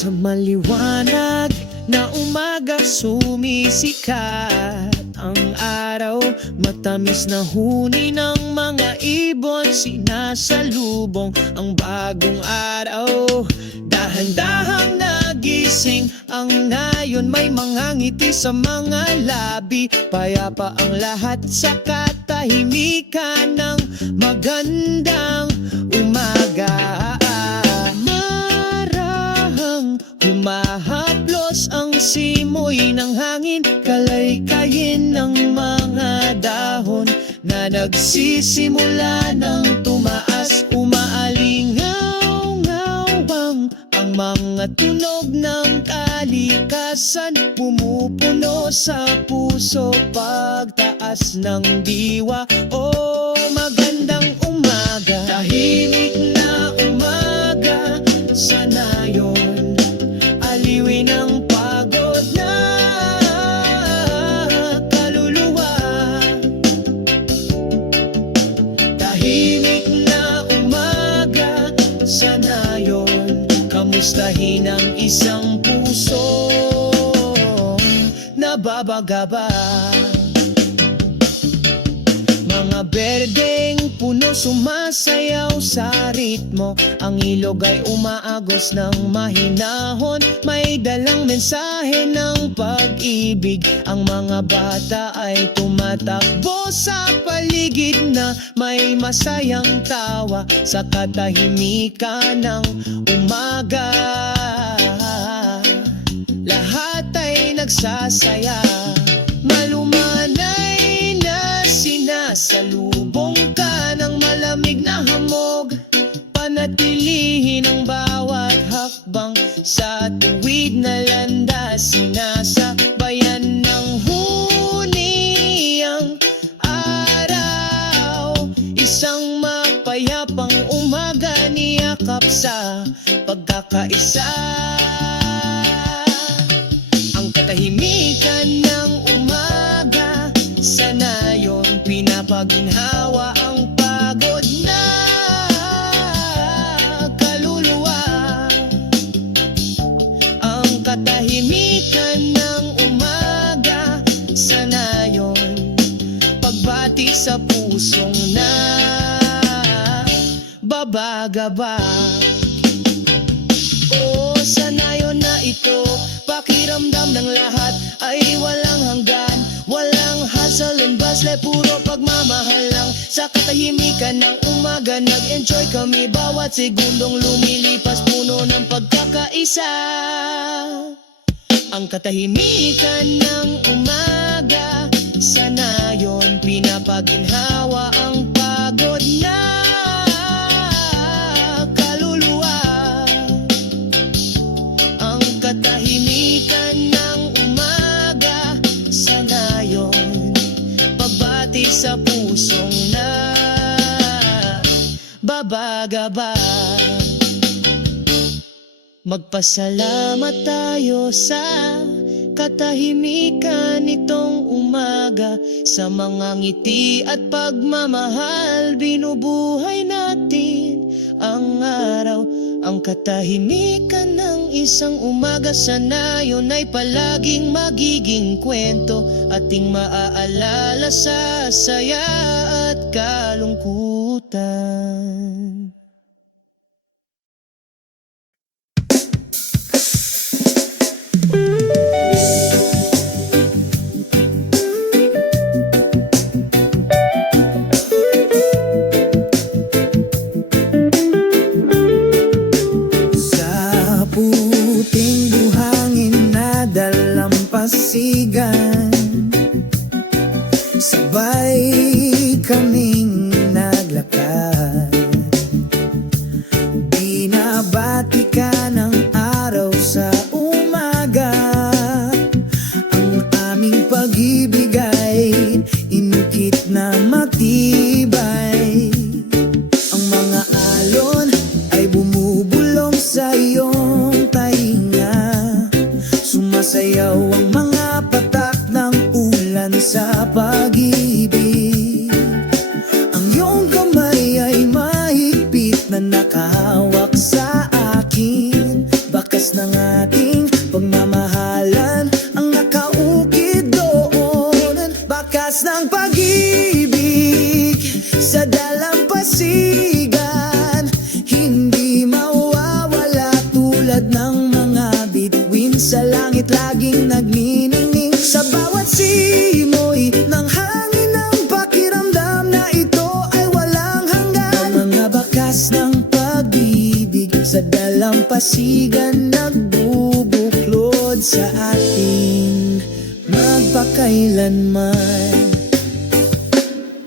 Sa maliwanag na umaga sumisikat ang araw, matamis na huni ng mga ibon, sinasalubong ang bagong araw. Dahan-dahang nagising ang nayon, may mga ngiti sa mga labi, payapa ang lahat sa katahimikan ng magandang umaga. Humahaplos ang simoy ng hangin, kalaykayin ng mga dahon na nagsisimula ng tumaas. Umaalingaw-ngawang ang mga tunog ng kalikasan, pumupuno sa puso pagtaas ng diwa. Oh, magandang umaga, tahimik na umaga sa nayon, aliwin ang pagod na kaluluwa. Tahimik na umaga sa nayon, kamustahin ang isang puso nababagaba. Mga berdeng puno sumasayaw sa ritmo, ang ilog ay umaagos ng mahinahon, may dalang mensahe ng pag-ibig. Ang mga bata ay tumatakbo sa paligid na may masayang tawa sa katahimikan ng umaga. Lahat ay nagsasaya, malumanay na sinasalubong ka ng malamig na hamog. Panatilihin ang bawat hakbang sa tuwid na landas, sinasabayan ng huniang araw. Isang mapayapang umaga, niyakap sa pagkakaisa. Ang katahimikan ng umaga sa nayon, pinapaginhawa ang pagod na kaluluwa. Ang katahimikan ng umaga sa nayon, pagbati sa pusong na babagaba. O sa nayon na ito, pakiramdam ng lahat ay walang hanggan, walang hustle and bustle, puro pagmamahal lang. Sa katahimikan ng umaga, nag-enjoy kami bawat segundong lumilipas, puno ng pagkakaisa. Ang katahimikan ng umaga sa nayon, pinapaginhawa ang pagod na kaluluwa. Ang katahimikan ng umaga sa nayon, pagbati sa pusong na babagaba. Magpasalamat tayo sa katahimikan nitong umaga, sa mga ngiti at pagmamahal, binubuhay natin ang araw. Ang katahimikan ng isang umaga sa nayon ay palaging magiging kwento, ating maaalala sa saya at kalungkutan. Pasigan, sabay kaming naglakad, binabati ka ng araw sa umaga. Ang aming pag-ibig ay inukit na matibay, ang mga alon ay bumubulong sa iyong tainga, sumasayaw ang mga patak ng ulan sa pag-ibig. Ang iyong kamay ay mahigpit na nakahawak sa akin, bakas ng ating pagmamahalan ang nakaukit doon. Bakas ng pag-ibig sa dalampasigan, hindi mawawala tulad ng mga bituin sa langit laging nagniningning. Sa bawat simoy ng hangin ng pakiramdam na ito ay walang hanggan. Ang mga bakas ng pag-ibig sa dalampasigan nagbubuklod sa atin magpakailanman.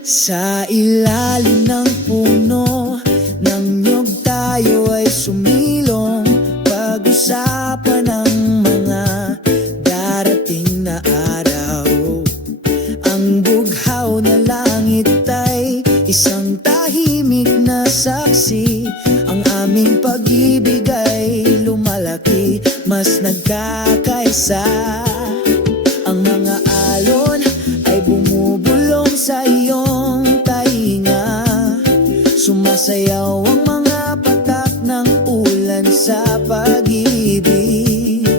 Sa ilalim ng puno ng niyog tayo ay sumilong, pag-usapan ang mga darating na araw. Ang bughaw na langit ay isang tahimik na saksi. Ang aming pag-ibig ay lumalaki, mas nagkakaisa. Ang mga alon ay bumubulong sa iyong tainga, sumasayaw ang mga patak ng ulan sa pag-ibig.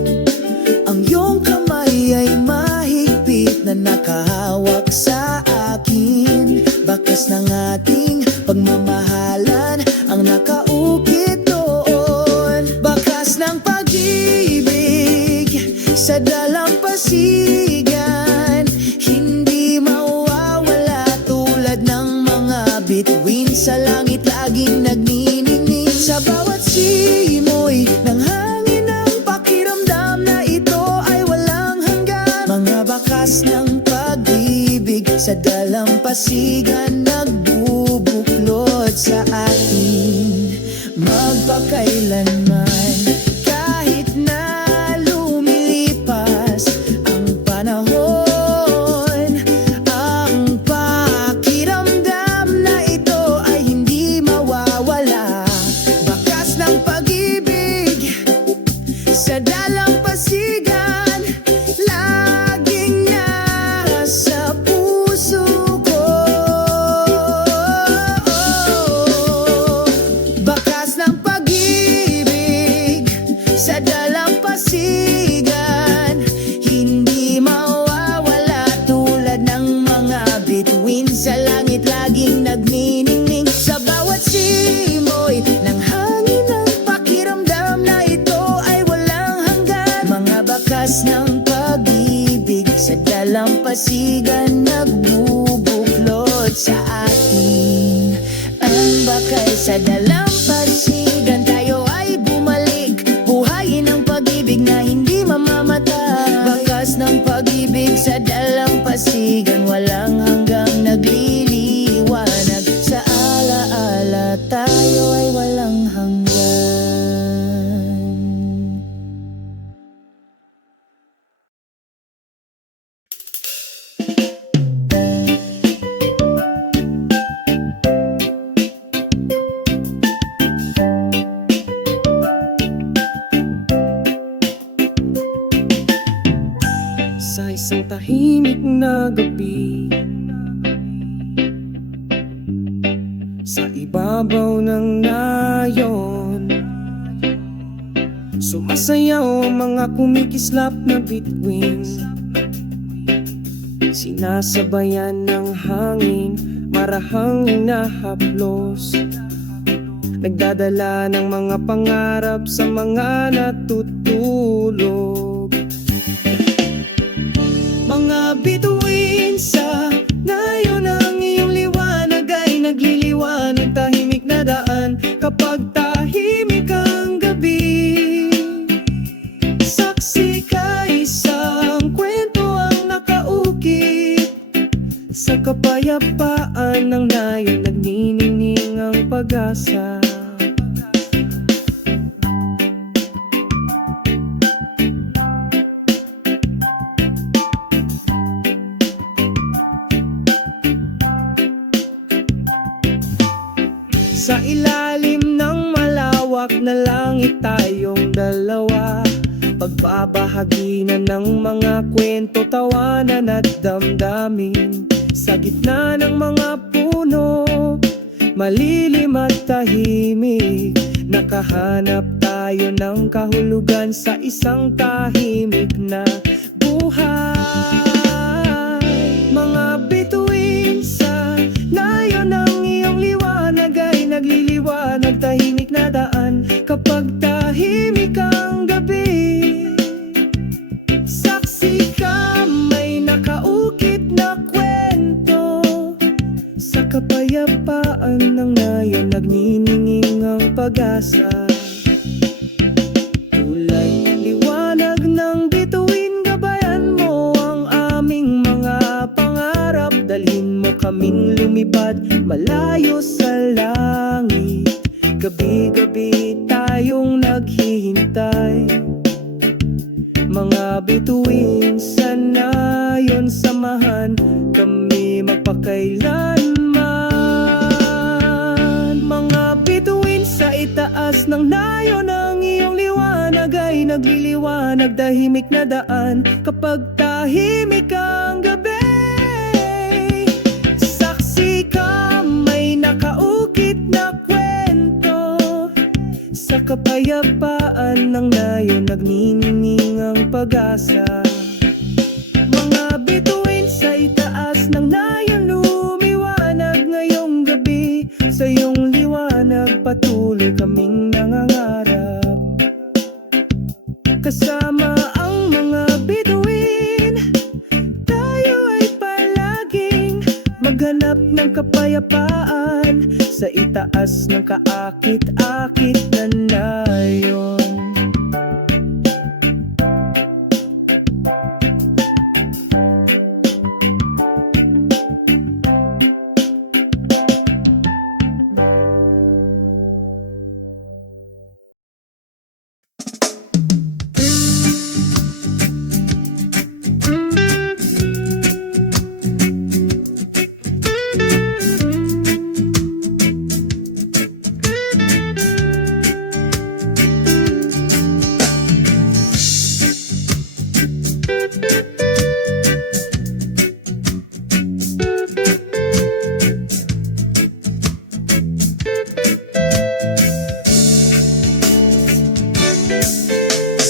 Ang iyong kamay ay mahigpit na nakahawak sa akin, bakas ng ating pagmamahalan ang nakaukit doon. Bakas ng pag-ibig sa dalampasigan, hindi mawawala tulad ng mga bituin sa langit laging nagniningning. Sa bawat simoy ng hangin ng pakiramdam na ito ay walang hanggan. Mga bakas ng pag-ibig sa dalampasigan nagbubuklod sa atin magpakailanman. Kahit na lumilipas ang panahon, ang pakiramdam na ito ay hindi mawawala. Bakas ng pag-ibig sa dalampasigan, laging nasa puso ko. Bakas ng pag-ibig sa dalampasigan, hindi mawawala tulad ng mga bituin sa langit laging nagniningning. Sa bawat simoy ng hangin ng pakiramdam na ito ay walang hanggan. Mga bakas ng pag-ibig sa dalampasigan nagbubuklod sa atin. Ang bakal sa dalampasigan, tayo ay bumalik, buhayin ang pag-ibig na hindi mamamatay. Bakas ng pag-ibig sa dalampasigan, walang hanggang nagliliwanag. Sa alaala tayo ay walang hanggan. Sa isang tahimik na gabi, sa ibabaw ng nayon, sumasayaw ang mga kumikislap na bituin. Sinasabayan ng hangin, marahang hinahaplos, nagdadala ng mga pangarap sa mga natutulog. Mga bituin sa nayon, ang iyong liwanag ay nagliliwanag. Tahimik na daan kapag tahimik ang gabi. Saksi ka, isang kwento ang nakaukit sa kapayapaan ng nayon, nagniningning ang pag-asa. Sa ilalim ng malawak na langit tayong dalawa, pagbabahagi na ng mga kwento, tawanan at damdamin. Sa gitna ng mga puno, malilim at tahimik, nakahanap tayo nayo ng kahulugan sa isang tahimik na buhay. Mga bituin sa nayo ng iyong liwanag ay nagliliwanag, tahimik na daan kapag tahimik ang gabi. Saksi ka, may nakaukit na kwento sa kapayapaan ng nayon, nagnininging ang pag-asa. Tulay liwanag ng bituin, gabayan mo ang aming mga pangarap. Dalhin mo kaming lumipad malayo sa langit. Gabi-gabi tayong naghihintay. Mga bituin sa nayon, samahan kami magpakailanman. Mga bituin sa itaas ng nayon, ang iyong liwanag ay nagliliwanag, tahimik na daan kapag tahimik ang gabi. Saksi ka, may nakaukit na kwento sa kapayapaan ng nayon, nagniningning ang pag-asa. Mga bituin sa itaas ng nayon, lumiwanag ngayong gabi. Sa iyong liwanag patuloy kaming nangangarap. Kasama ang mga bituin, tayo ay palaging maghanap ng kapayapaan sa itaas ng kaakit-akit na nayon.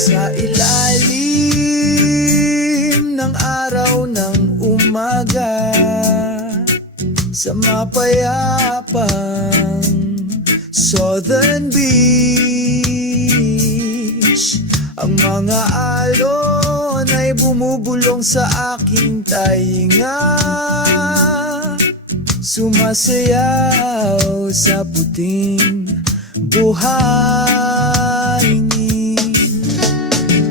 Sa ilalim ng araw ng umaga, sa mapayapang Southern Beach, ang mga alon ay bumubulong sa aking tainga, sumasayaw sa puting buhangin.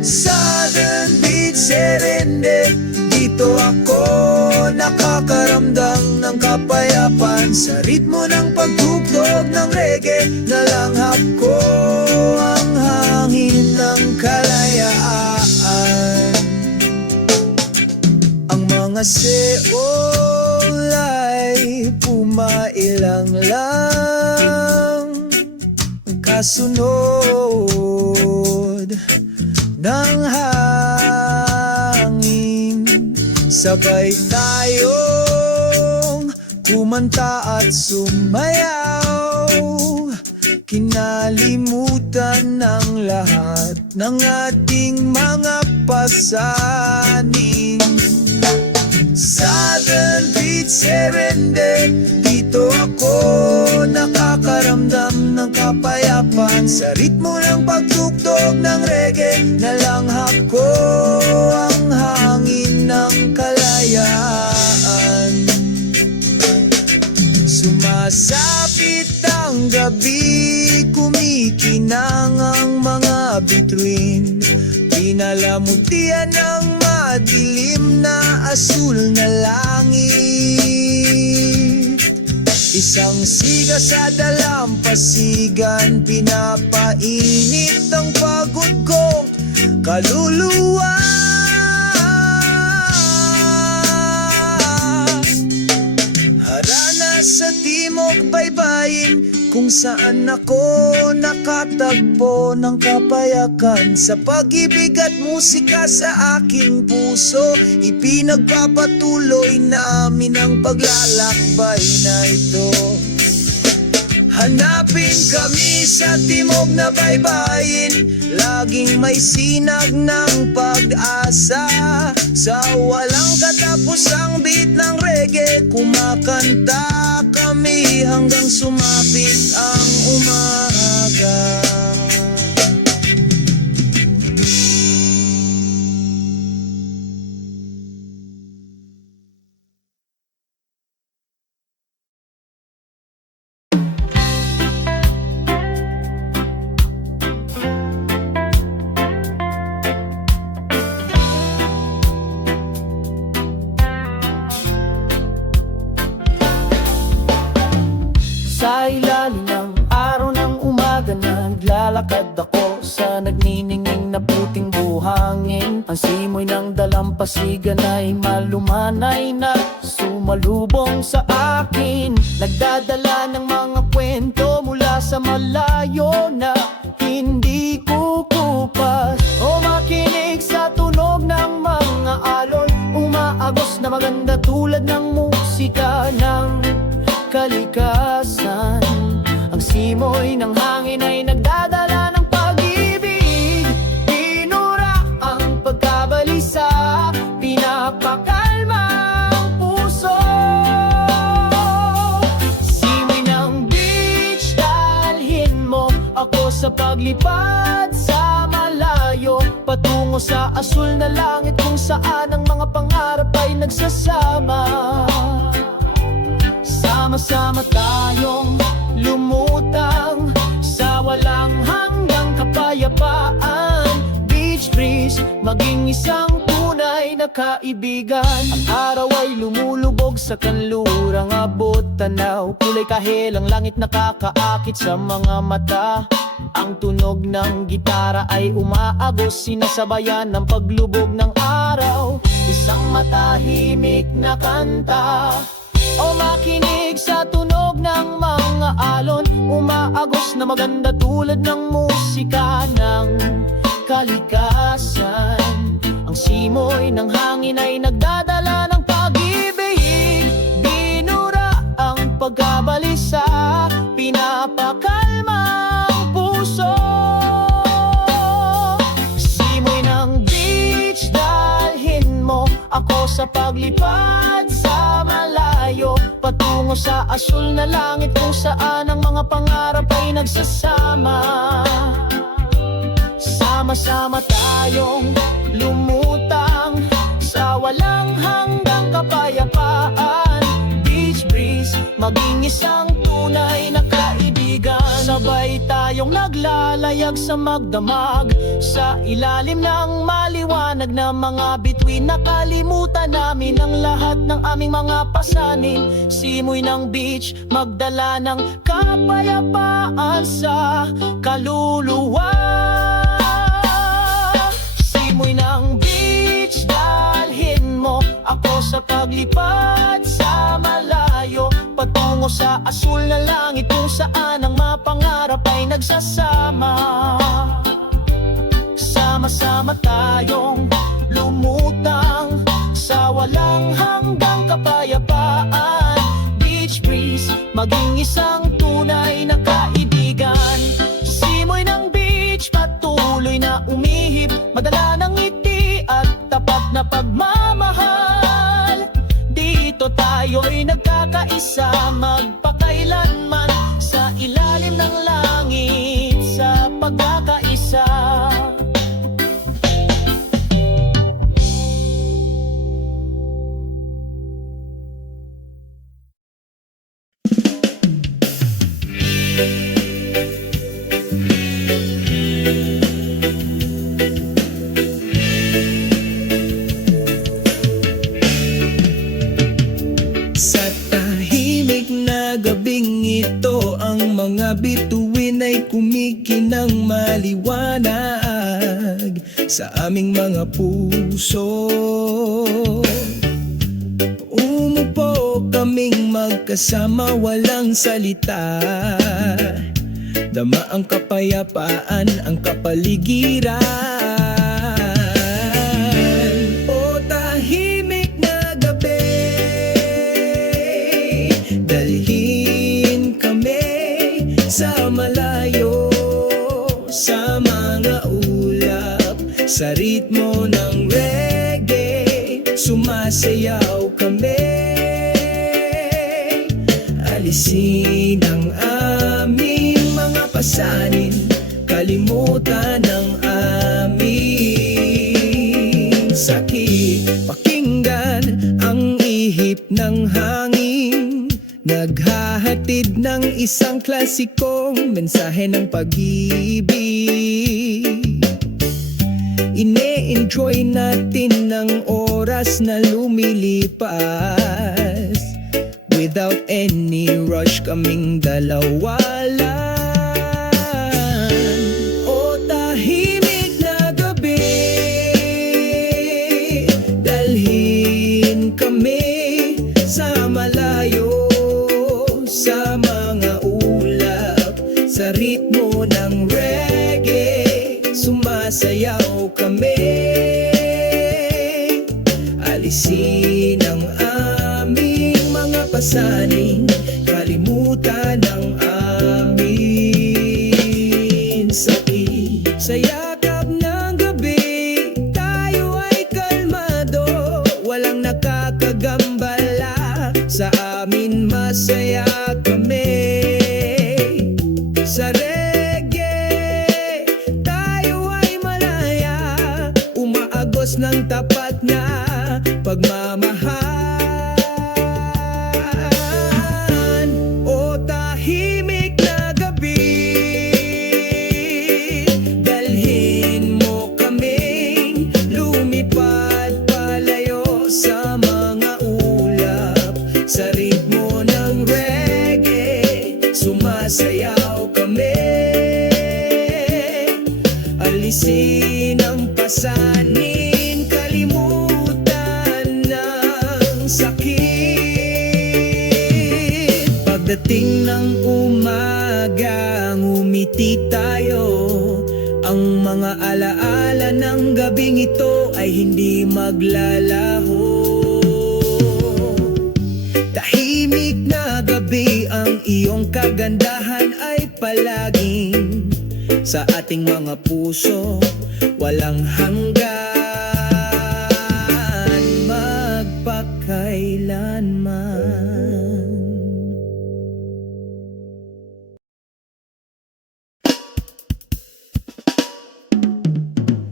Southern Beach, Serendip, dito ako nakakaramdam ng kapayapaan. Sa ritmo ng pagtugtog ng reggae, nalanghap ko ang hangin ng kalayaan. Ang mga seol ay pumailang lang, kasunod ng hangin. Sabay tayong kumanta at sumayaw, kinalimutan ng lahat ng ating mga pasanin. Southern Beach, Serendip, dito ako nakakaramdam ng kapayapaan. Sa ritmo ng pagtugtog ng reggae, nalanghap ko ang hangin ng kalayaan. Sumasapit ang gabi, kumikinang ang mga bituin, pinalamutian ng madilim na asul na langit. Isang siga sa dalampasigan, pinapainit ang pagod kong kaluluwa. Harana sa timog baybayin, kung saan ako nakatagpo ng kapayakan. Sa pag-ibig at musika sa aking puso, ipinagpapatuloy namin ang paglalakbay na ito. Hanapin kami sa timog na baybayin, laging may sinag ng pag-asa. Sa walang katapusang beat ng reggae, kumakanta kami hanggang sumapit ang umaga. Sa ilalim ng araw ng umaga, naglalakad ako sa nagniningning na puting buhangin. Ang simoy ng dalampasigan ay malumanay na sumalubong sa akin. Nagdadala ng mga kwento mula sa malayo na hindi kukupas. O makinig sa tunog ng mga alon, umaagos na maganda tulad ng musika ng kalikasan. Ang simoy ng hangin ay nagdadala ng pag-ibig. Pinura ang pagkabalisa, pinapakalma ang puso. Simoy ng beach, dalhin mo ako sa paglipad sa malayo, patungo sa asul na langit kung saan ang mga pangarap ay nagsasama. Sama-sama tayong lumutang sa walang hanggang kapayapaan. Beach breeze, maging isang tunay na kaibigan. Ang araw ay lumulubog sa kanlurang abot tanaw. Kulay kahel ang langit nakakaakit sa mga mata. Ang tunog ng gitara ay umaagos, sinasabayan ng paglubog ng araw. Isang matahimik na kanta, o makinig sa tunog ng mga alon, umaagos na maganda tulad ng musika ng kalikasan. Ang simoy ng hangin ay nagdadala ng pag-ibig. Binura ang pagkabalisa, pinapakalma ang puso. Simoy ng beach, dalhin mo ako sa paglipad sa malayo, patungo sa asul na langit kung saan ang mga pangarap ay nagsasama. Sama-sama tayong lumutang sa walang hanggang kapayapaan. Beach breeze, maging isang tunay na kaibigan. Sabay tayong naglalayag sa magdamag, sa ilalim ng maliwanag na mga bituin. Nakalimutan namin ang lahat ng aming mga pasanin. Simoy ng beach, magdala ng kapayapaan sa kaluluwa. Simoy ng beach, dalhin mo ako sa paglipad sa malayo, patungo sa asul na langit kung saan ang mga pangarap ay nagsasama. Sama-sama tayong lumutang sa walang hanggang kapayapaan. Beach breeze, maging isang tunay na kaibigan. Simoy ng beach, patuloy na umihip, madala ng ngiti at tapat na pagmamahal. Dito tayo'y nagkakaisa, magpakailanman sa ilalim ng langit, sa pagkakaisa. Sa tahimik na gabing ito, ang mga bituin ay kumikinang maliwanag sa aming mga puso. Umupo kaming magkasama, walang salita. Dama ang kapayapaan, ang kapaligiran. O tahimik na gabi, dalhin kami mga ulap. Sa ritmo ng reggae, sumasayaw kami. Alisin ang aming mga pasanin, kalimutan ang aming sakit. Pakinggan ang ihip ng hangin, naghahatid ng isang klasikong mensahe ng pag-ibig. Ine-enjoy natin ang oras na lumilipas, without any rush kaming dalawa lang. O tahimik na gabi, dalhin kami sa malayo, sa mga ulap. Sa ritmo ng reggae, sumasayaw kami. Alisin ang aming mga pasanin, kalimutan ang aming sakit. Sa yakap ng gabi, tayo ay kalmado, walang nakakagambala. Sa amin masaya kami. Sa reggae, tayo ay malaya, umaagos ng tapat na pagmamahal. O tahimik na gabi, dalhin mo kaming lumipad palayo sa mga ulap. Sa ritmo ng reggae, sumasayaw kami. Alisin ang pasanin, kalimutan ng sakit. Pagdating ng umaga, ngumiti tayo. Ang mga alaala ng gabing ito ay hindi maglalaho. Tahimik na gabi, ang iyong kagandahan ay palaging sa ating mga puso, walang hanggan, magpakailanman.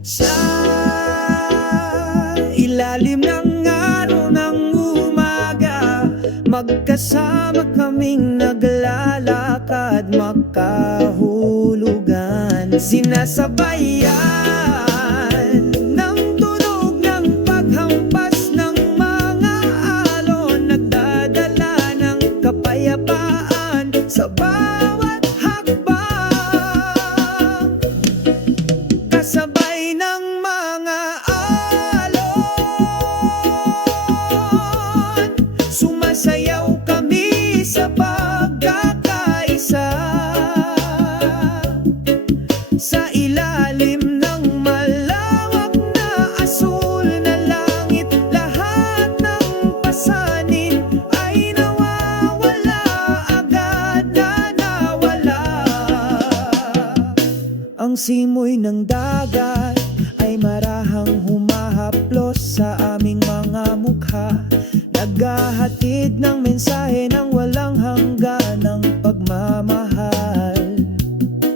Sa ilalim ng araw ng umaga, magkasama kaming naglalakad, makahulugan. Sinasabayan ng tunog ng paghampas ng mga alon, nagdadala ng kapayapaan sa bawat hakbang. Kasabay ng mga alon, sumasayaw kami sa pagkakaisa. Sa ilalim ng malawak na asul na langit, lahat ng pasanin ay nawawala, agad na nawala. Ang simoy ng dagat ay marahang humahaplos sa aming mga mukha, naghahatid ng mensahe ng walang hanggan ng pagmamahal.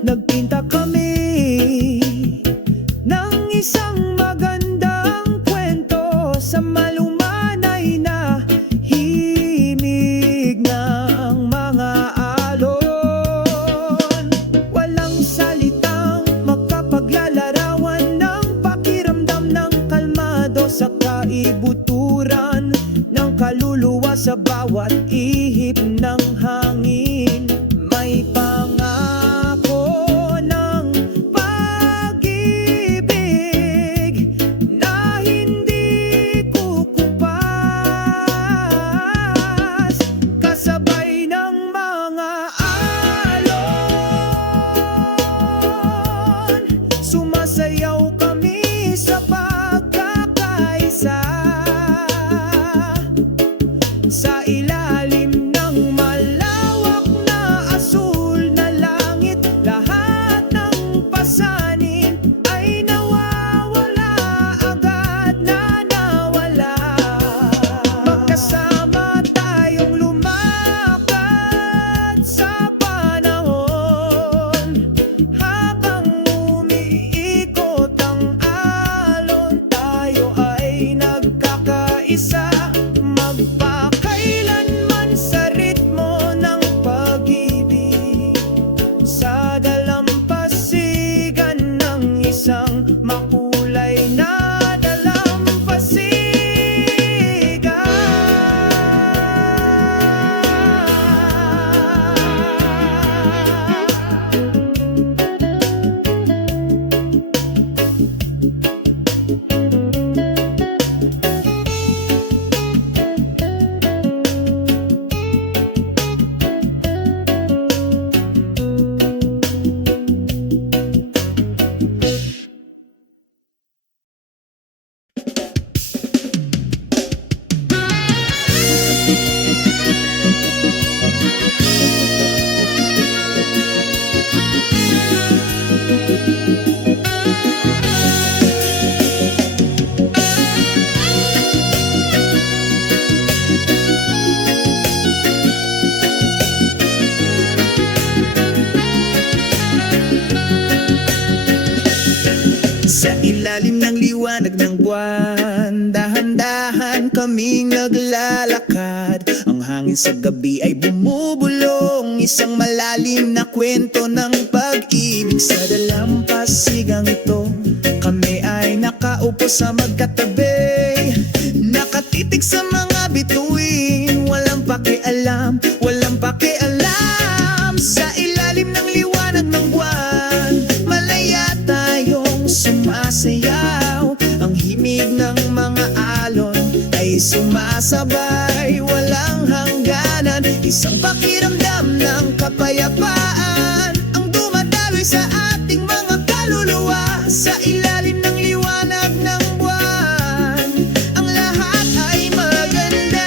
Nagpinta kami ng isang magandang kwento sa malumanay na himig ng mga alon. Walang salitang makapaglalarawan ng pakiramdam ng kalmado sa kaibuturan ng kaluluwa sa bawat ihip ng hangin. May pangako ng pag-ibig na hindi kukupas. Kasabay ng mga alon, sumasayaw kami sa pagkakaisa. Sa ilalim makulay na dalampasigan. Sa ilalim ng liwanag ng buwan, dahan-dahan kaming naglalakad. Ang hangin sa gabi ay bumubulong, isang malalim na kwento ng pag-ibig. Sa dalampasigang ito, kami ay nakaupo sa magkatabi, nakatitig sa mga bituin, walang pakialam, walang pakialam. Sa ilalim ng liwanag ng buwan, malaya tayong sumasayaw. Ang himig ng mga alon ay sumasabay, walang hangganan. Isang pakiramdam ng kapayapaan ang dumadaloy sa ating mga kaluluwa. Sa ilalim ng liwanag ng buwan, ang lahat ay maganda.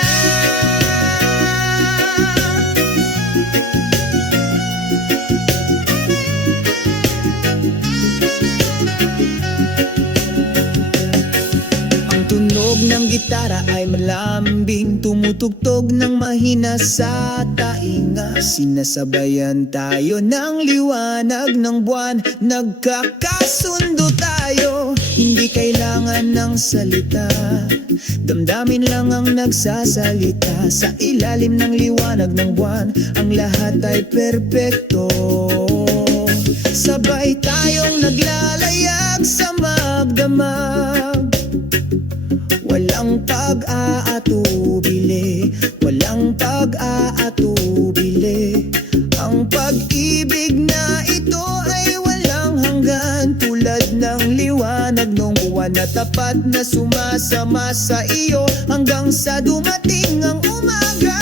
Ang tunog ng gitara ay malambing, tumutugtog ng mahina sa tainga. Sinasabayan tayo ng liwanag ng buwan, nagkakasundo tayo, hindi kailangan ng salita, damdamin lang ang nagsasalita. Sa ilalim ng liwanag ng buwan, ang lahat ay perpekto. Sabay tayong naglalayag sa magdamag, walang pag-aatubili, walang pag-aatubili. Ang pag-ibig na ito ay walang hanggan, tulad ng liwanag ng buwan na tapat na sumasama sa iyo hanggang sa dumating ang umaga.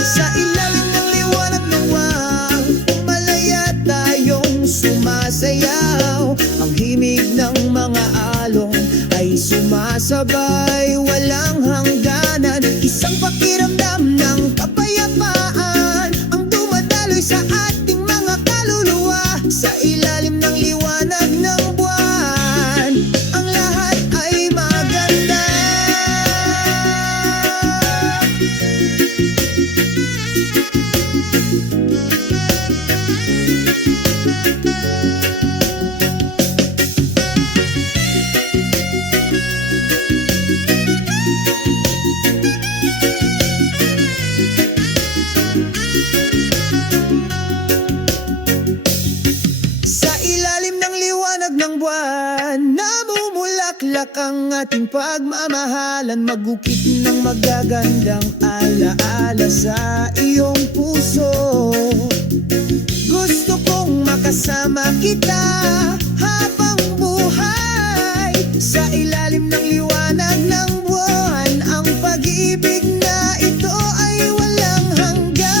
Sa ilalim ng liwanag ng buwan, malaya tayong sumasayaw. Ang himig ng mga alon ay sumasabay, walang hangganan. Isang pakiramdam ng kapayapaan ang dumadaloy sa ating mga kaluluwa. Sa ilalim ng liwanag ng buwan, ang lahat ay maganda. Sa ilalim ng liwanag ng buwan, namumulaklak ang ating pagmamahalan. Magukit ng magagandang alaala sa iyong puso. Gusto kong makasama kita habang buhay. Sa ilalim ng liwanag ng buwan, ang pag-ibig na ito ay walang hanggan.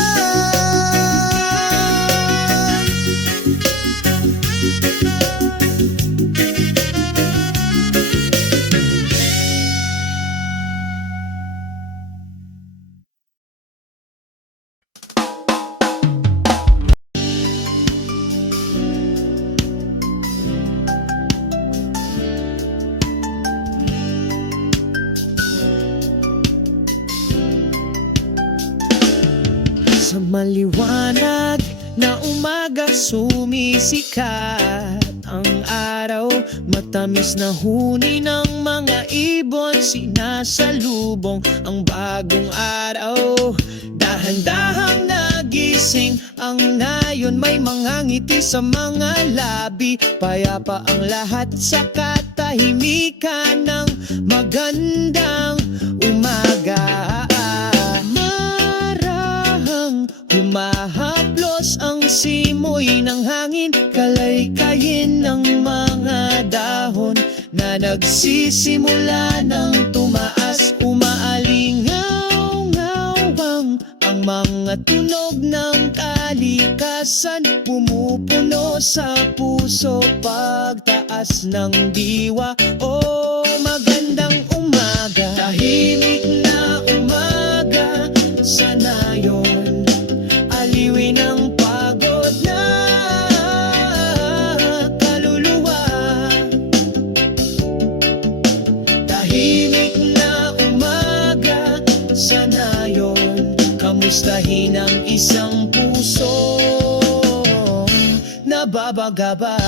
Sa maliwanag na umaga sumisikat ang araw, matamis na huni ng mga ibon, sinasalubong ang bagong araw. Dahan-dahang nagising ang nayon, may mga ngiti sa mga labi. Payapa ang lahat sa katahimikan ng magandang umaga. Marahang humahaplos ang simoy ng hangin, kalaykayin ng mga dahon na nagsisimula ng tumaas. Umaalingaw-ngawang ang mga tunog ng kalikasan, pumupuno sa puso pagtaas ng diwa. Oh, magandang umaga, tahimik na umaga sa nayon, aliwin ang pagod na kaluluwa. Tahimik na umaga sa nayon, kamustahin ang isang puso nababagaba.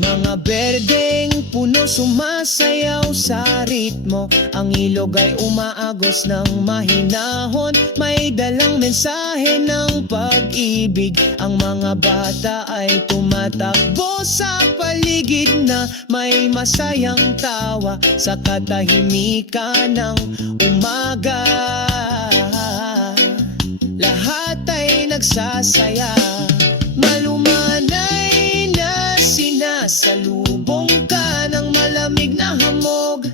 Mga berdeng puno sumasayaw sa ritmo, ang ilog ay umaagos ng mahinahon, may dalang mensahe ng pag-ibig. Ang mga bata ay tumatakbo sa paligid na may masayang tawa sa katahimikan ng umaga. Lahat ay nagsasaya, malumanay na sinasalubong ka ng malamig na hamog.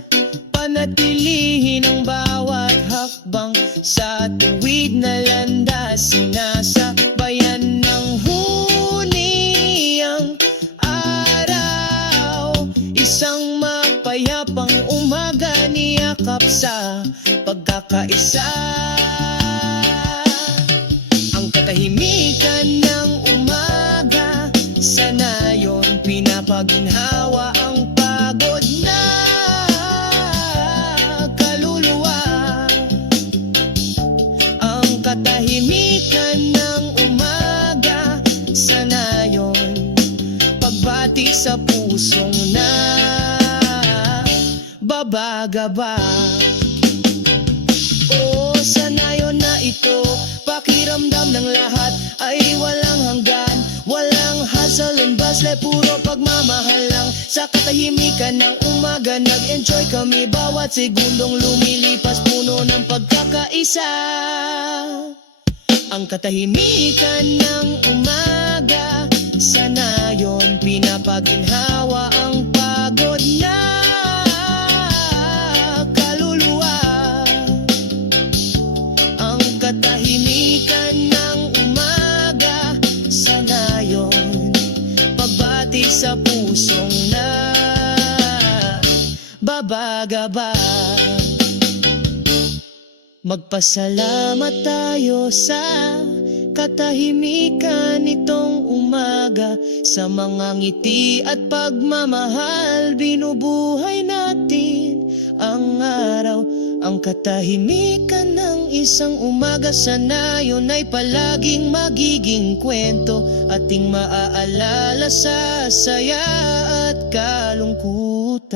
Panatilihin ang bawat hakbang sa tuwid na landas, sinasabayan ng huniyang araw. Isang mapayapang umaga, niyakap sa pagkakaisa. Ang katahimikan ng umaga sa nayon, pinapaginhawa ang pagod na kaluluwa. Ang katahimikan ng umaga sa nayon, pagbati sa pusong na babagaba. O sa nayon na ito, pakiramdam ng lahat ay walang hanggan, walang hustle and bustle, puro pagmamahal lang. Sa katahimikan ng umaga, nag-enjoy kami bawat segundong lumilipas, puno ng pagkakaisa. Ang katahimikan ng umaga sa nayon, pinapaginhawa ang pagod na kaluluwa. Ang katahimikan ng umaga sa nayon, pagbati sa pusong na babagaba. Magpasalamat tayo sa katahimikan nitong umaga, sa mga ngiti at pagmamahal, binubuhay natin ang araw. Ang katahimikan ng isang umaga sa nayon ay palaging magiging kwento, ating maaalala sa saya at kalungkutan.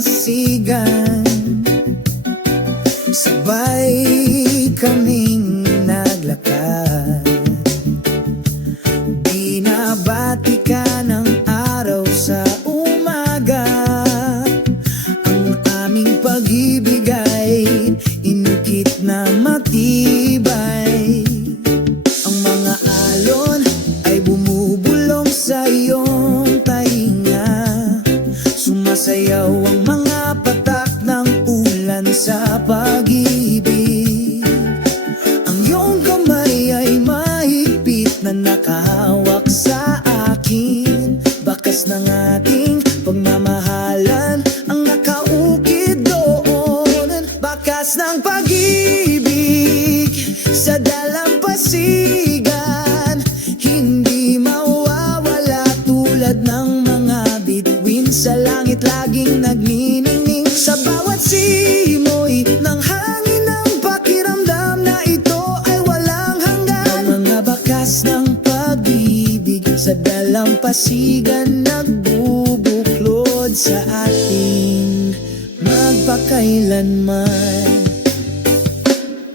Pasigan, sabay kaming naglakad, binabati ka ng araw sa umaga. Ang aming pag-ibig ay inukit na matibay, ang mga alon ay bumubulong sa iyong tainga. Sumasayaw ang mga patak ng ulan sa pag-ibig. Ang iyong kamay ay mahigpit na nakahawak sa akin, bakas ng ating pagmamahalan ang nakaukit doon. Bakas ng pag-ibig dalampasigan nagbubuklod sa atin magpakailanman.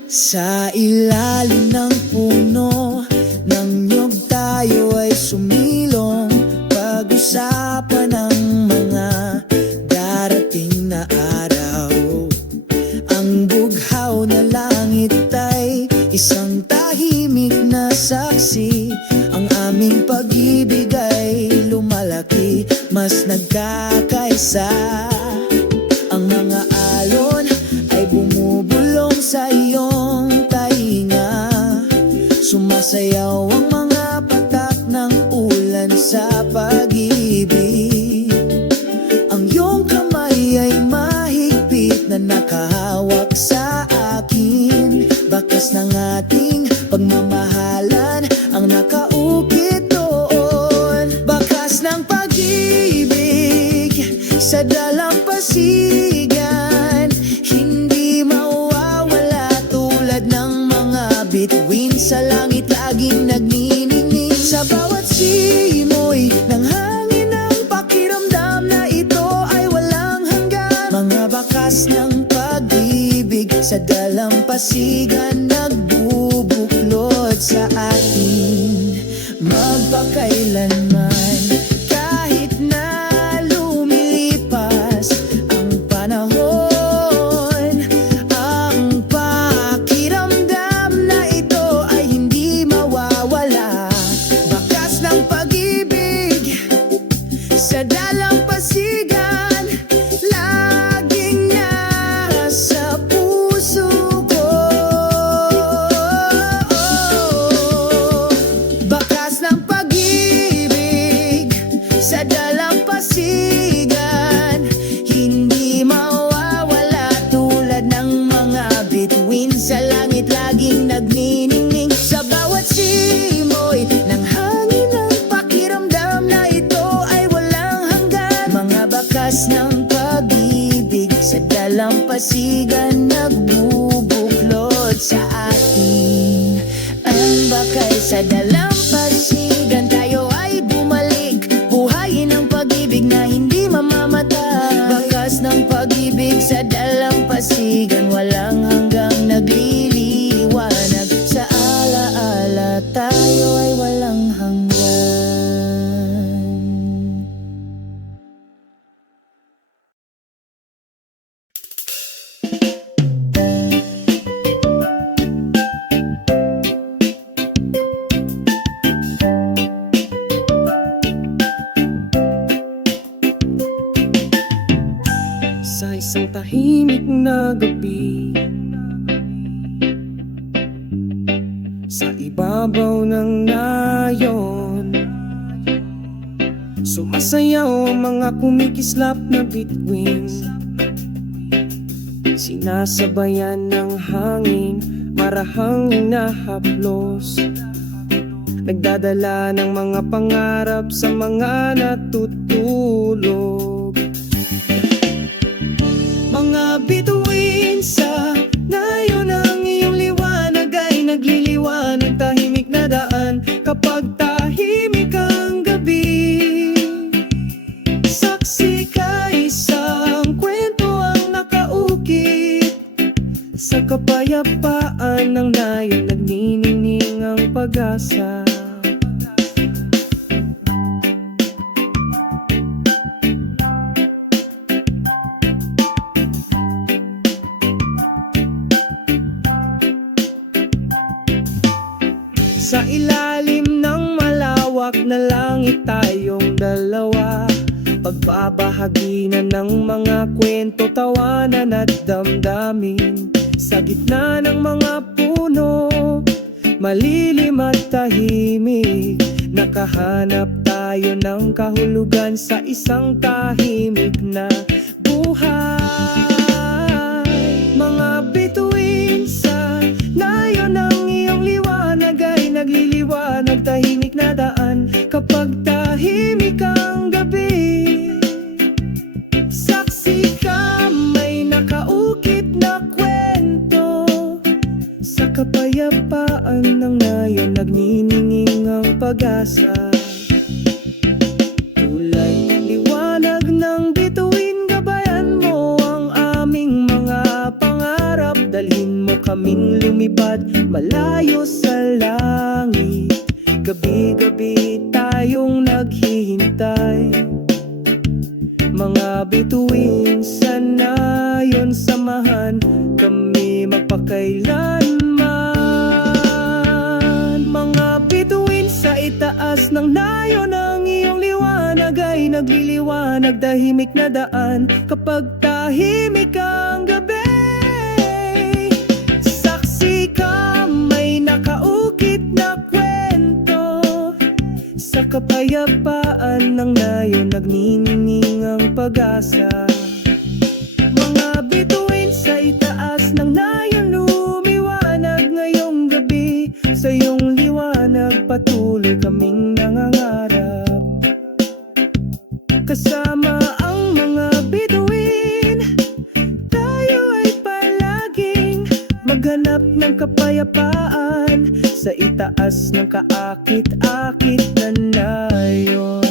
Sa ilalim ng puno ng niyog tayo ay sumilong, pag-usapan ang mga darating na araw. Ang bughaw na langit ay isang tahimik na saksi. Ang aming pag-ibig ay lumalaki, mas nagkakaisa. Ang mga alon ay bumubulong sa iyong tainga. Sumasayaw ang mga patak ng ulan sa pag-ibig. Ang iyong kamay ay mahigpit na nakahawak sa akin. Bakas ng ating pagmamahalan ang nakaukit doon. Bakas ng pag-ibig sa dalampasigan, hindi mawawala tulad ng mga bituin sa langit laging nagniningning. Sa bawat simoy ng hangin ang pakiramdam na ito ay walang hanggan. Mga bakas ng pag-ibig sa dalampasigan nagbubuklod sa atin magpakailanman. Kahit na lumilipas ang panahon, ang pakiramdam na ito ay hindi mawawala. Bakas ng pag-ibig sa dalampasigan, laging nasa puso ko. Bakas ng pag-ibig sa dalampasigan, hindi mawawala tulad ng mga bituin sa langit laging nagniningning. Sa bawat simoy ng hangin ang pakiramdam na ito ay walang hanggan. Mga bakas ng pag-ibig sa dalampasigan nagbubuklod sa atin. Ang bakal sa dalampasigan, tayo ay bumalik. Buhayin ang pag-ibig na hindi mamamatay. Bakas ng pag-ibig sa dalampasigan, walang hanggang nagliliwanag. Sa alaala tayo ay walang hanggan. Sa isang tahimik na gabi, sa ibabaw ng nayon, sumasayaw ang mga kumikislap na bituin. Sinasabayan ng hangin, marahang hinahaplos, nagdadala ng mga pangarap sa mga natutulog. Mga bituin sa nayon, ang iyong liwanag ay nagliliwanag. Tahimik na daan kapag tahimik ang gabi. Saksi ka, isang kwento ang nakaukit. Sa kapayapaan ng nayon nagniningning ang pag-asa. Sa ilalim ng malawak na langit tayong dalawa, pagbabahagi na ng mga kwento, tawanan at damdamin. Sa gitna ng mga puno, malilim at tahimik, nakahanap tayo ng kahulugan sa isang tahimik na buhay. Mga bituin sa nayon, ang iyong liwanag ay nagliliwanag. Tahimik na daan kapag tahimik ang gabi. Saksi ka, may nakaukit na kwento. Sa kapayapaan ng nayon nagnininging ang pag-asa. kaming lumipad malayo sa langit. Gabi-gabi tayong naghihintay. Mga bituin, sana yon samahan kami magpakailanman. Mga bituin sa itaas ng nayon, ang iyong liwanag ay nagliliwanag. Tahimik na daan kapag tahimik ang gabi. Saksi ka, may nakaukit na kwento. Sa kapayapaan ng nayon, nagniningning ang pag-asa. Mga bituin sa itaas ng nayon, lumiwanag ngayong gabi. Sa iyong liwanag, patuloy kaming nangangarap. Kasama ang mga bituin, tayo ay palaging maghanap ng kapayapaan sa itaas ng kaakit-akit na nayon.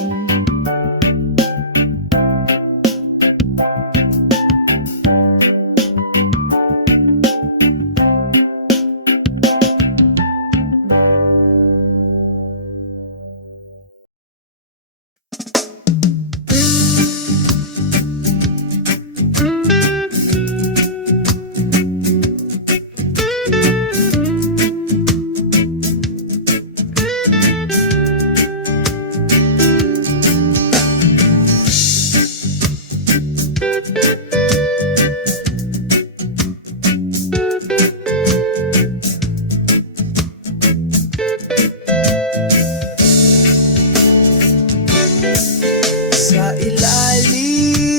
Sa ilalim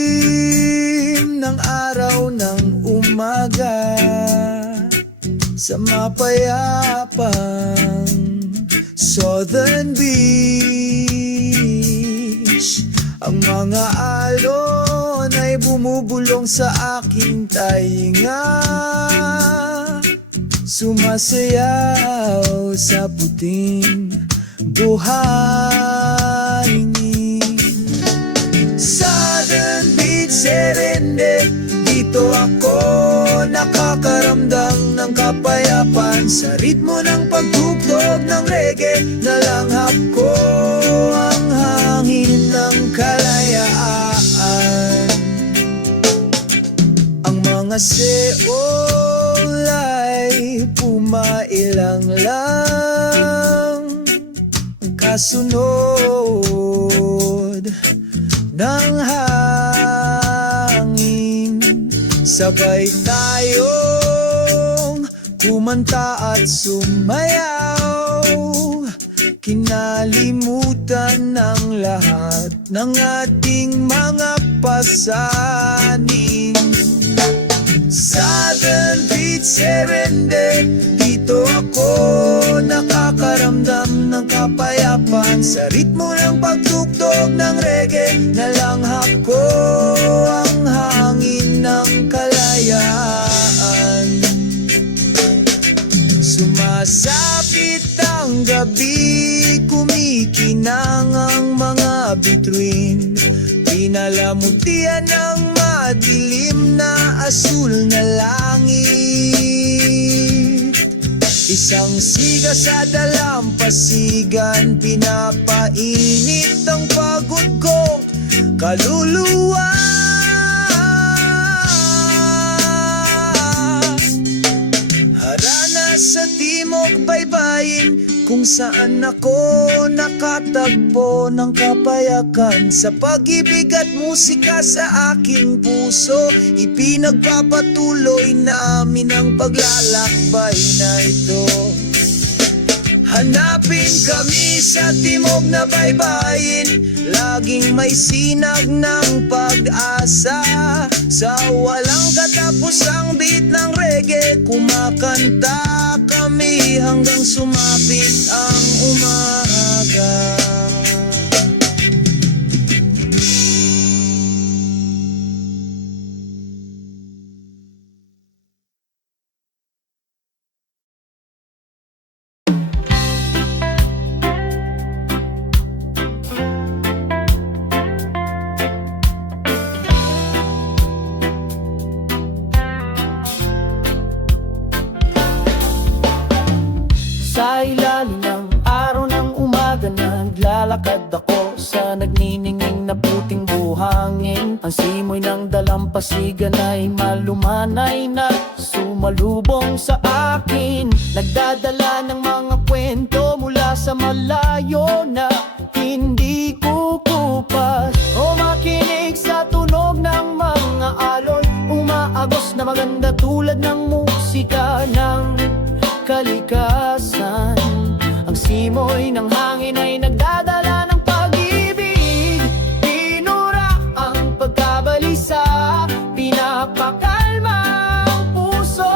ng araw ng umaga, sa mapayapang southern beach, ang mga alon ay bumubulong sa aking tainga, sumasayaw sa puting buhangin. Southern Beach, Serendip, dito ako nakakaramdam ng kapayapaan. Sa ritmo ng pagtugtog ng reggae, nalanghap ko ang hangin ng kalayaan. Ang mga seol ay pumailang lang, kasunod ng hangin. Sabay tayong kumanta at sumayaw, kinalimutan ng lahat ng ating mga pasanin. Southern Beach, Serendip, dito ako nakakaramdam ng kapayapaan. Sa ritmo ng pagtugtog ng reggae, nalanghap ko ang hangin ng kalayaan. Sumasapit ang gabi, kumikinang ang mga bituin, pinalamutian ng madilim na asul na langit. Isang siga sa dalampasigan, pinapainit ang pagod kong kaluluwa. Harana sa timog baybayin, kung saan ako nakatagpo ng kapayakan. Sa pag-ibig at musika sa aking puso, ipinagpapatuloy namin ang paglalakbay na ito. Hanapin kami sa timog na baybayin, laging may sinag ng pag-asa. Sa walang katapusang beat ng reggae, kumakanta kami hanggang sumapit ang umaga. naglalakad ako sa nagniningning na puting buhangin. Ang simoy ng dalampasigan ay malumanay na sumalubong sa akin. Nagdadala ng mga kwento mula sa malayo na hindi kukupas. O makinig sa tunog ng mga alon, umaagos na maganda tulad ng musika ng kalikasan. Ang simoy ng hangin ay nagdadala ng pag-ibig. Pinura ang pagkabalisa, pinapakalma ang puso.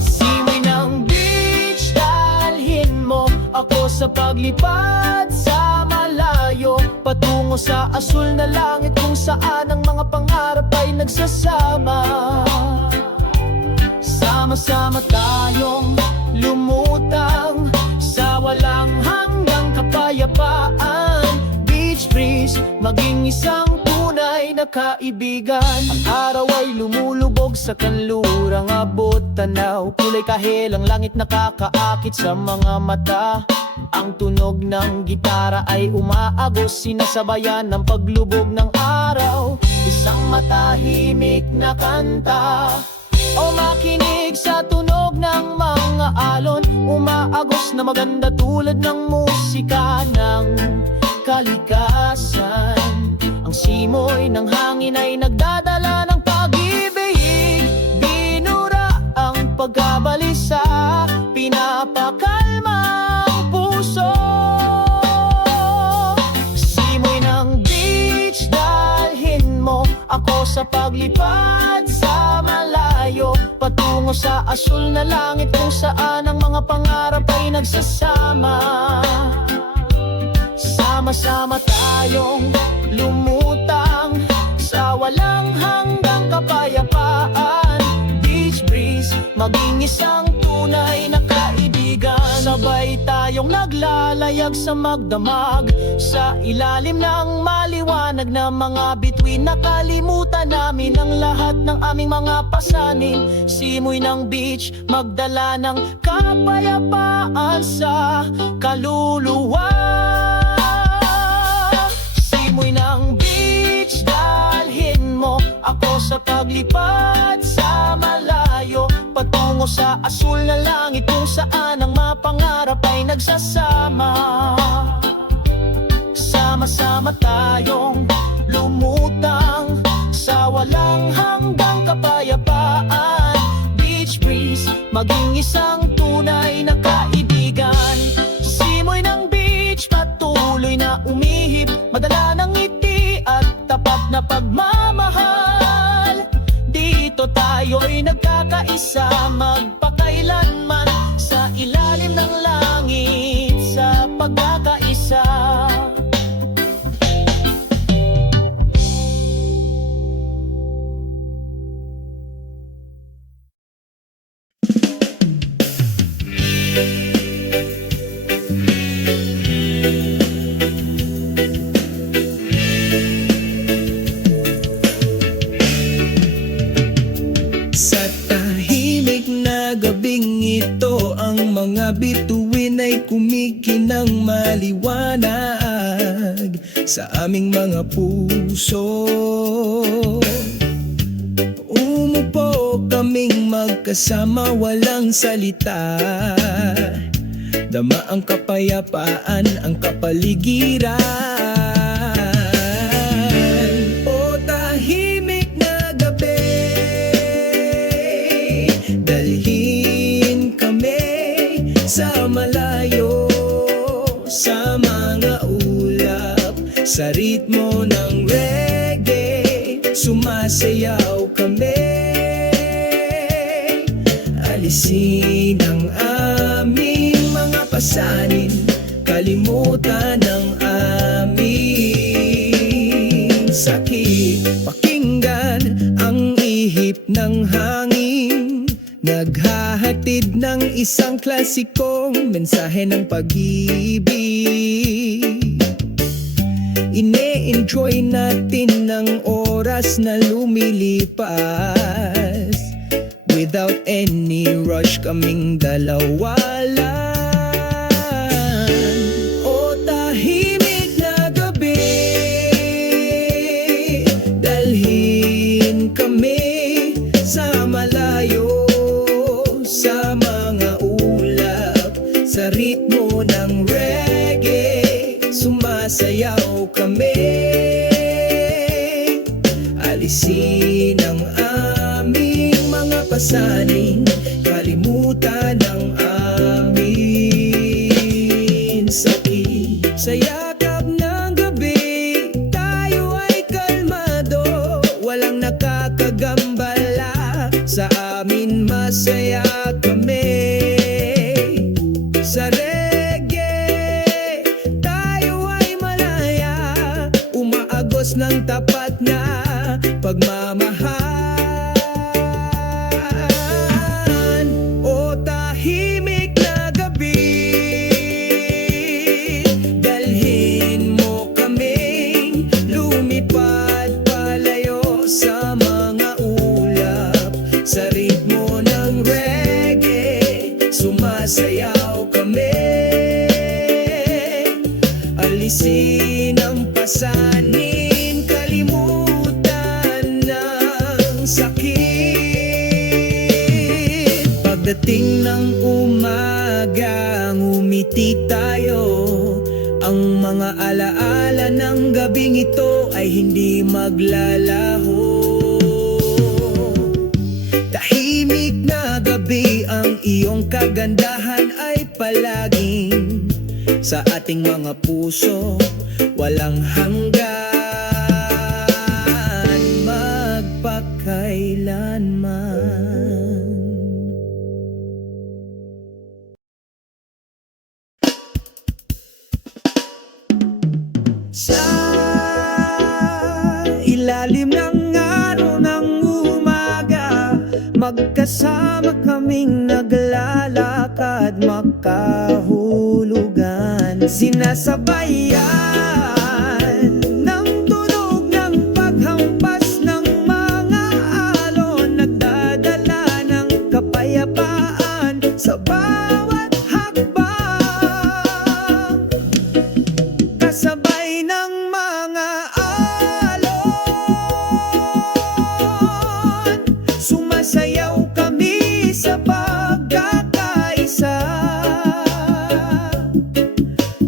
Simoy ng beach, dalhin mo ako sa paglipad sa malayo, patungo sa asul na langit kung saan ang mga pangarap ay nagsasama. Sama-sama tayong lumutang sa walang hanggang kapayapaan. Beach breeze, maging isang tunay na kaibigan. Ang araw ay lumulubog sa kanlurang abot tanaw. Kulay kahel ang langit nakakaakit sa mga mata. Ang tunog ng gitara ay umaagos, sinasabayan ng paglubog ng araw. Isang matahimik na kanta, o makinig sa tunog ng mga alon, umaagos na maganda tulad ng musika ng kalikasan. Ang simoy ng hangin ay nagdadala ng pag-ibig. Binura ang pagkabalisa, pinapakalma ang puso. Simoy ng beach, dalhin mo ako sa paglipad sa malayo, patungo sa asul na langit kung saan ang mga pangarap ay nagsasama. Sama-sama tayong lumutang sa walang hanggang kapayapaan. Beach breeze, maging isang tunay na kaibigan. Sabay tayong naglalayag sa magdamag, sa ilalim ng maliwanag na mga bituin. Nakalimutan namin ang lahat ng aming mga pasanin. Simoy ng beach, magdala ng kapayapaan sa kaluluwa. Simoy ng beach, dalhin mo ako sa paglipad sa malayo, patungo sa asul na langit kung saan ang mga pangarap ay nagsasama. Sama-sama tayong lumutang sa walang hanggang kapayapaan. Beach breeze, maging isang tunay na kaibigan. Simoy ng beach, patuloy na umihip, madala ng ngiti at tapat na pagmamahal. Dito tayo'y nagkakaisa, magpakailanman sa ilalim ng langit, sa pagkakaisa. Sa tahimik na gabing ito, ang mga bituin ay kumikinang maliwanag sa aming mga puso. Umupo kaming magkasama, walang salita. Dama ang kapayapaan, ang kapaligiran. O tahimik na gabi, dalhin kami sa malayo, sa mga ulap, sa ritmo ng reggae, sumasayaw kami. Alisin ang aming mga pasanin, kalimutan ang aming sakit. Pakinggan ang ihip ng hangin, naghahatid ng isang klasikong mensahe ng pag-ibig. Ine-enjoy natin ang oras na lumilipas, without any rush kaming dalawa lang. kami. Alisin ang aming mga pasanin, kalimutan ang aming sakit. Sa yakap ng gabi, tayo ay kalmado, walang nakakagambala. Sa amin masaya kami. Sa reggae, tayo ay malaya, umaagos ng tapat na pagmamahal. O tahimik na gabi, dalhin mo kaming lumipad palayo sa mga ulap. Sa ritmo ng reggae, sumasayaw kami. Alisin ang pasanin, kalimutan ng sakit. Pagdating ng umaga, ngumiti tayo. Ang mga alaala ng gabing ito ay hindi maglalaho. Tahimik na gabi, ang iyong kagandahan ay palaging sa ating mga puso, walang hanggan, magpakailanman. Sa ilalim ng araw ng umaga, magkasama kaming naglalakad, makahulugan, sinasabayan ng tunog ng paghampas ng mga alon, nagdadala ng kapayapaan sa bawat hakbang, kasabay ng mga alon, sumasayaw kami sa pagkakaisa.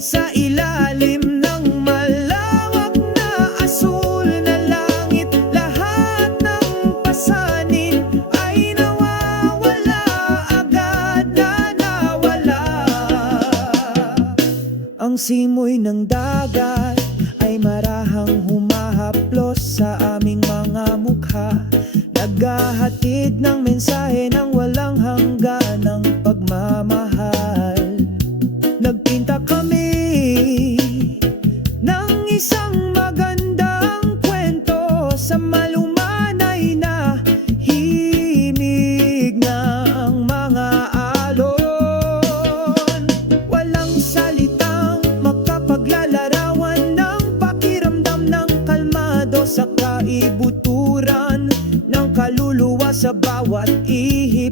Sa ilalim ng malawak na asul na langit, lahat ng pasanin ay nawawala, agad na nawala. Ang simoy ng dagat ay marahang humahaplos sa aming mga mukha, naghahatid ng mensahe ng walang hanggan ng pagmamahal. Nagpinta kami ng isang magandang kwento sa malumanay na himig ng mga alon. Walang salitang makapaglalarawan ng pakiramdam ng kalmado sa kaibuturan ng kaluluwa sa bawat ihip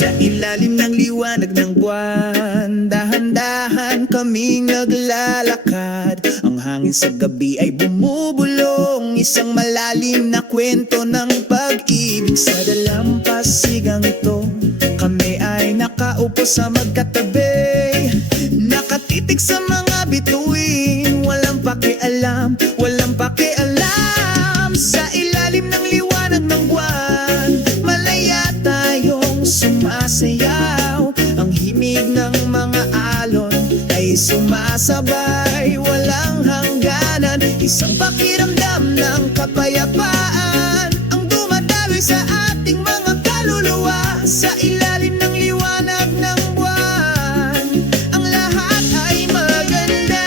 Sa ilalim ng liwanag ng buwan, dahan-dahan kaming naglalakad. Ang hangin sa gabi ay bumubulong, isang malalim na kwento ng pag-ibig. Sa dalampasigang ito, kami ay nakaupo sa magkatabi, nakatitig sa mga bituin, walang pakialam, walang pakialam. Sa ilalim ng liwanag ng buwan, malaya tayong sumasayaw. Ang himig ng mga alon ay sumasabay, walang hangganan. Isang pakiramdam ng kapayapaan ang dumadaloy sa ating mga kaluluwa. Sa ilalim ng liwanag ng buwan, ang lahat ay maganda.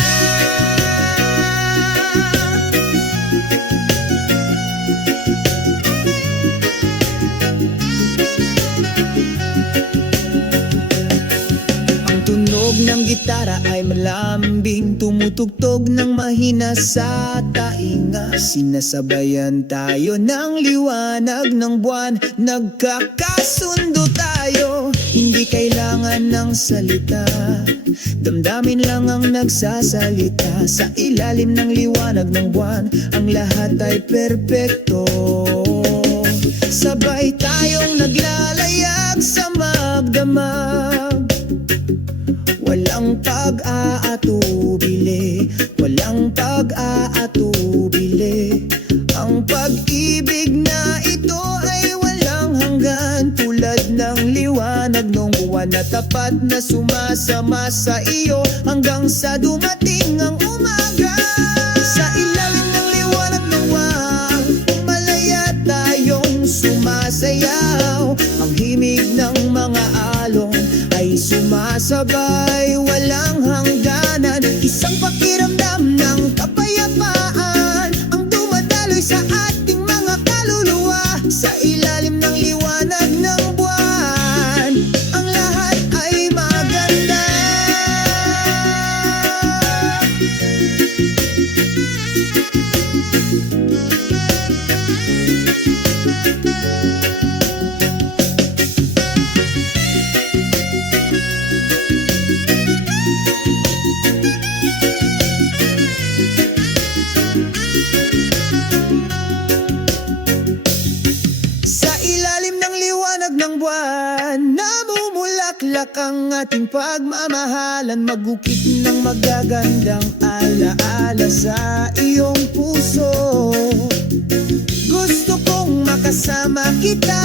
Ang tunog ng gitara ay malambing, tumutugtog ng mahina sa tainga. Sinasabayan tayo ng liwanag ng buwan, nagkakasundo tayo, hindi kailangan ng salita. Damdamin lang ang nagsasalita. Sa ilalim ng liwanag ng buwan, ang lahat ay perpekto. Sabay tayong naglalayag sa magdamag, walang pag-aatubili, walang pag-aatubili. Ang pag-ibig na ito ay walang hanggan, tulad ng liwanag ng buwan na tapat na sumasama sa iyo hanggang sa dumating ang umaga. Sa ilalim ng liwanag ng buwan, malaya tayong sumasayaw. Ang himig ng mga alon ay sumasabay, walang hangganan. Isang pakiramdam ng kapayapaan ang dumadaloy sa ating mga kaluluwa. Sa ilalim ng liwanag ng buwan, ang lahat ay maganda. Sa ilalim ng liwanag ng buwan, namumulaklak ang ating pagmamahalan. Magukit ng magagandang alaala sa iyong puso. Gusto kong makasama kita